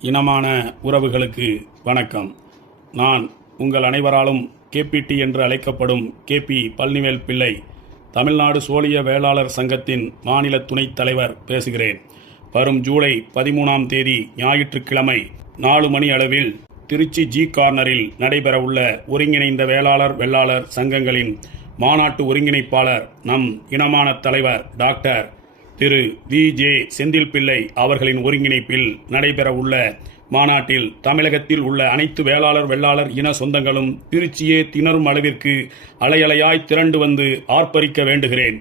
இனமான உறவுகளுக்கு வணக்கம். நான் உங்கள் அனைவராலும் கேபிடி என்று அழைக்கப்படும் கேபி பழனிவேல் பிள்ளை தமிழ்நாடு சோழிய வேளாளர் சங்கத்தின் மாநில துணைத் தலைவர் பேசுகிறேன். வரும் ஜூலை பதிமூணாம் தேதி ஞாயிற்றுக்கிழமை நாலு மணி அளவில் திருச்சி ஜி கார்னரில் நடைபெறவுள்ள ஒருங்கிணைந்த வேளாளர் வெள்ளாளர் சங்கங்களின் மாநாட்டு ஒருங்கிணைப்பாளர் நம் இனமான தலைவர் doctor Thiru V J Senthil Pillai அவர்களின் ஒருங்கிணைப்பில் நடைபெறவுள்ள மாநாட்டில் தமிழகத்தில் உள்ள அனைத்து வேளாளர் வெள்ளாளர் இன சொந்தங்களும் திருச்சியே திணறும் அளவிற்கு அலையலையாய் திரண்டு வந்து ஆர்ப்பரிக்க வேண்டுகிறேன்.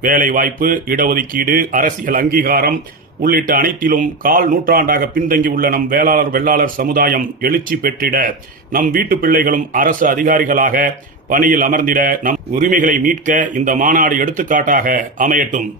வேலைவாய்ப்பு இடஒதுக்கீடு அரசியல் அங்கீகாரம் உள்ளிட்ட அனைத்திலும் கால் நூற்றாண்டாக பின்தங்கியுள்ள நம் வேளாளர் வெள்ளாளர் சமுதாயம் எழுச்சி பெற்றிட நம் வீட்டு பிள்ளைகளும் அரசு அதிகாரிகளாக பணியில் அமர்ந்திட நம் உரிமைகளை மீட்க இந்த மாநாடு எடுத்துக்காட்டாக அமையட்டும்.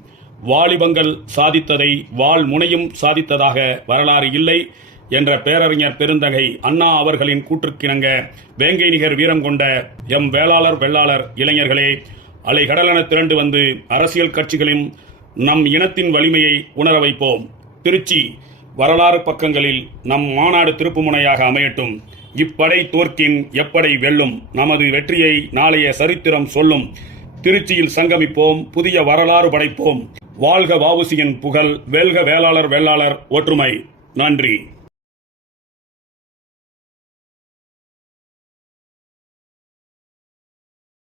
வாலிபங்கள் சாதித்ததை வாள் முனையும் சாதித்ததாக வரலாறு இல்லை என்ற பேரறிஞர் பெருந்தகை அண்ணா அவர்களின் கூற்றுக்கிணங்க வேங்கை நிகர் வீரம் கொண்ட எம். வேளாளர் வெள்ளாளர் இளைஞர்களே அலைகடலென திரண்டு வந்து அரசியல் கட்சிகளின் நம் இனத்தின் வலிமையை உணர வைப்போம். திருச்சி வரலாறு பக்கங்களில் நம் மாநாடு திருப்புமுனையாக அமையட்டும். இப்படை தோற்கின் எப்படை வெல்லும் நமது வெற்றியை நாளைய சரித்திரம் சொல்லும். திருச்சியில் சங்கமிப்போம் புதிய வரலாறு படைப்போம். வாழ்க வாவுசியின் புகழ் வெல்க வேளாளர் வேளாளர் ஒற்றுமை. நன்றி.